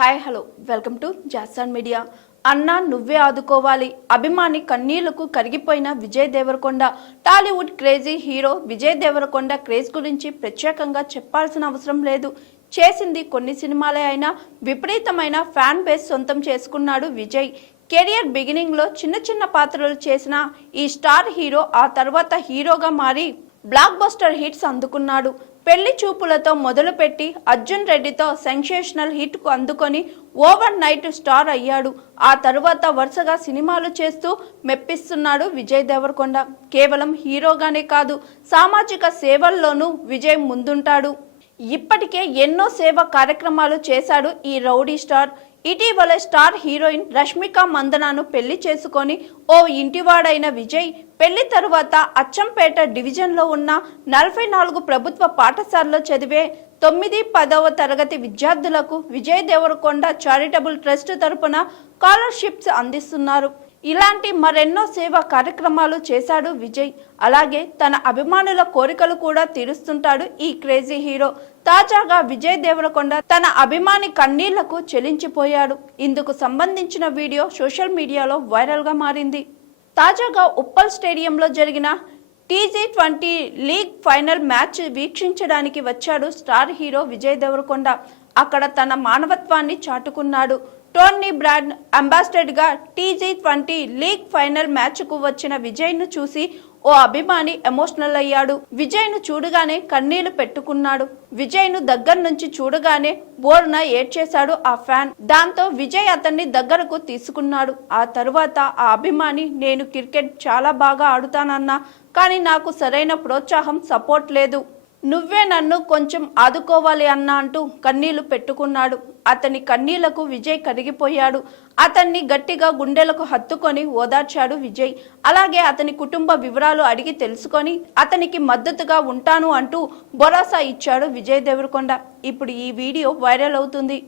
Hi hello welcome to Jason media. అన్నా నువ్వే ఆదుకోవాలి అభిమాని కన్నీళ్లకు కరిగిపోయిన Vijay Deverakonda. Tollywood crazy hero Vijay Deverakonda craze గురించి ప్రత్యేకంగా చెప్పాల్సిన అవసరం లేదు. చేసింది కొన్ని సినిమాలే అయినా విపరీతమైన ఫ్యాన్ బేస్ సొంతం చేసుకున్నాడు విజయ్. కెరియర్ బిగినింగ్ లో చిన్న చిన్న పాత్రలు చేసిన ఈ స్టార్ హీరో ఆ తర్వాత హీరోగా మారి బ్లాక్ బస్టర్ హిట్స్ అందుకున్నాడు. పెళ్లి చూపులతో మొదలుపెట్టి అర్జున్ రెడ్డితో సెన్సేషనల్ హిట్ కు అందుకొని ఓవర్ నైట్ స్టార్ అయ్యాడు. ఆ తరువాత వరుసగా సినిమాలు చేస్తూ మెప్పిస్తున్నాడు విజయ్ దేవరకొండ. కేవలం హీరోగానే కాదు, సామాజిక సేవల్లోనూ విజయ్ ముందుంటాడు. ఇప్పటికే ఎన్నో సేవా కార్యక్రమాలు చేశాడు ఈ రౌడీ స్టార్. ఇటీవల స్టార్ హీరోయిన్ రష్మిక మందనాను పెళ్లి చేసుకొని ఓ ఇంటివాడైన విజయ్ పెళ్లి తరువాత అచ్చంపేట డివిజన్లో ఉన్న 44 ప్రభుత్వ పాఠశాలలో చదివే 9, 10వ తరగతి విద్యార్థులకు విజయ్ దేవరకొండ చారిటబుల్ ట్రస్ట్ తరపున స్కాలర్షిప్స్ అందిస్తున్నారు. ఇలాంటి మరెన్నో సేవా కార్యక్రమాలు చేశాడు విజయ్. అలాగే తన అభిమానుల కోరికలు కూడా తీరుస్తుంటాడు ఈ క్రేజీ హీరో. తాజాగా విజయ్ దేవరకొండ తన అభిమాని కన్నీళ్లకు చెలించిపోయాడు. ఇందుకు సంబంధించిన వీడియో సోషల్ మీడియాలో వైరల్ గా మారింది. తాజాగా ఉప్పల్ స్టేడియంలో జరిగిన T20 లీగ్ ఫైనల్ మ్యాచ్ వీక్షించడానికి వచ్చాడు స్టార్ హీరో విజయ్ దేవరకొండ. అక్కడ తన మానవత్వాన్ని చాటుకున్నాడు. టోర్నీ బ్రాండ్ అంబాసిడర్ గా T20 లీగ్ ఫైనల్ మ్యాచ్ కు వచ్చిన విజయ్ ను చూసి ఓ అభిమాని ఎమోషనల్ అయ్యాడు. విజయ్ ను చూడగానే కన్నీళ్లు పెట్టుకున్నాడు. విజయ్ ను దగ్గర నుంచి చూడగానే బోర్న ఏడ్చేశాడు ఆ ఫ్యాన్. దాంతో విజయ్ అతన్ని దగ్గరకు తీసుకున్నాడు. ఆ తరువాత ఆ అభిమాని, నేను క్రికెట్ చాలా బాగా ఆడుతానన్నా, కానీ నాకు సరైన ప్రోత్సాహం సపోర్ట్ లేదు, నువ్వే నన్ను కొంచెం ఆదుకోవాలి అన్నా అంటూ కన్నీళ్లు పెట్టుకున్నాడు. అతని కన్నీళ్లకు విజయ్ కరిగిపోయాడు. అతన్ని గట్టిగా గుండెలకు హత్తుకొని ఓదార్చాడు విజయ్. అలాగే అతని కుటుంబ వివరాలు అడిగి తెలుసుకొని అతనికి మద్దతుగా ఉంటాను అంటూ భరోసా ఇచ్చాడు విజయ్ దేవరకొండ. ఇప్పుడు ఈ వీడియో వైరల్ అవుతుంది.